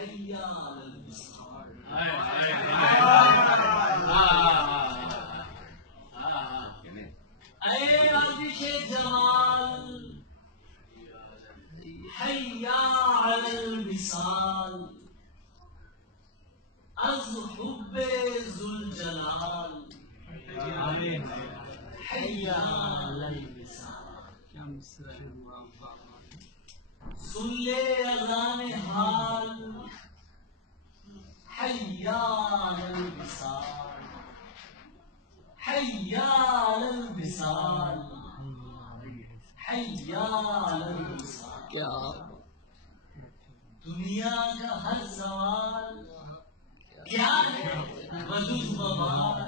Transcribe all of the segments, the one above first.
حي على الوصال. اے آتش جمال حي على الوصال از حب ذوالجلال حي على الوصال. سن لے اذان حال حي على الوصال حي على الوصال حي على الوصال. دنیا کا ہر سوال کیا ہے بجز بوال،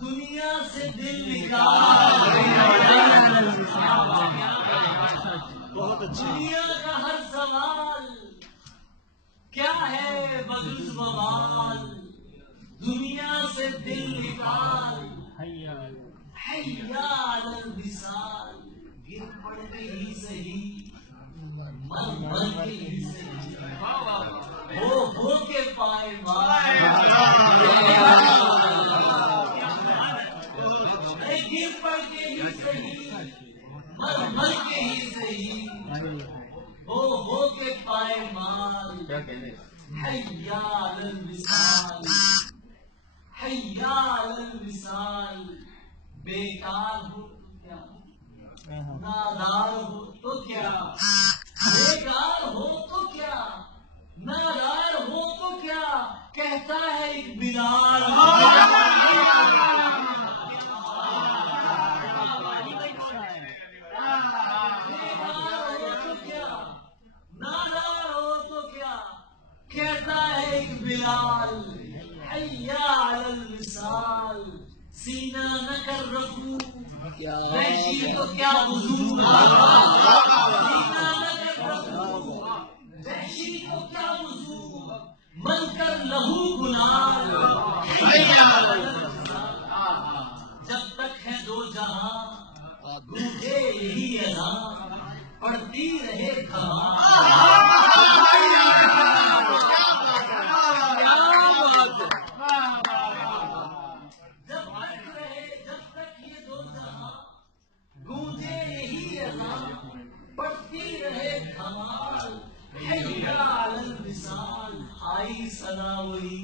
دنیا سے دل نکال. دنیا کا ہر سوال کیا ہے بجز بوال، دنیا سے دل نکال. حي على الوصال. گر پڑ کے ہی صحیح، مر مر کے ہی صحیح، ہو کے پائے مار. گر پڑ کے ہی صحیح، مر مر کے ہی صحیح، ہو کے پائے مال. حي على الوصال حي على الوصال. بیکار ہو تو کیا، نادار ہو تو کیا، بیکار ہو تو کیا، نادار ہو تو کیا، کہتا ہے ایک بلال. بیکار ہو تو کیا، نادار ہو تو کیا، کہتا ہے ایک بلال. حي على الوصال. سینہ نہ کر رفو وحشی تو کیا وضو، سینہ نہ کر رفو وحشی تو کیا وضو، من کر لہو گنال. جب تک ہے دو جہاں گونجے یہی اذان، پڑھتی رہے کہاں. جب تک یہ دو جہاں گونجے یہی اذان، پڑھتی رہے کمال. حي على الوصال. آئی صدا وہی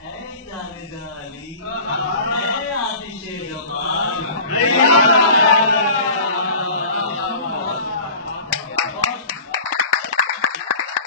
اے جان جالی، اے آتش جمال.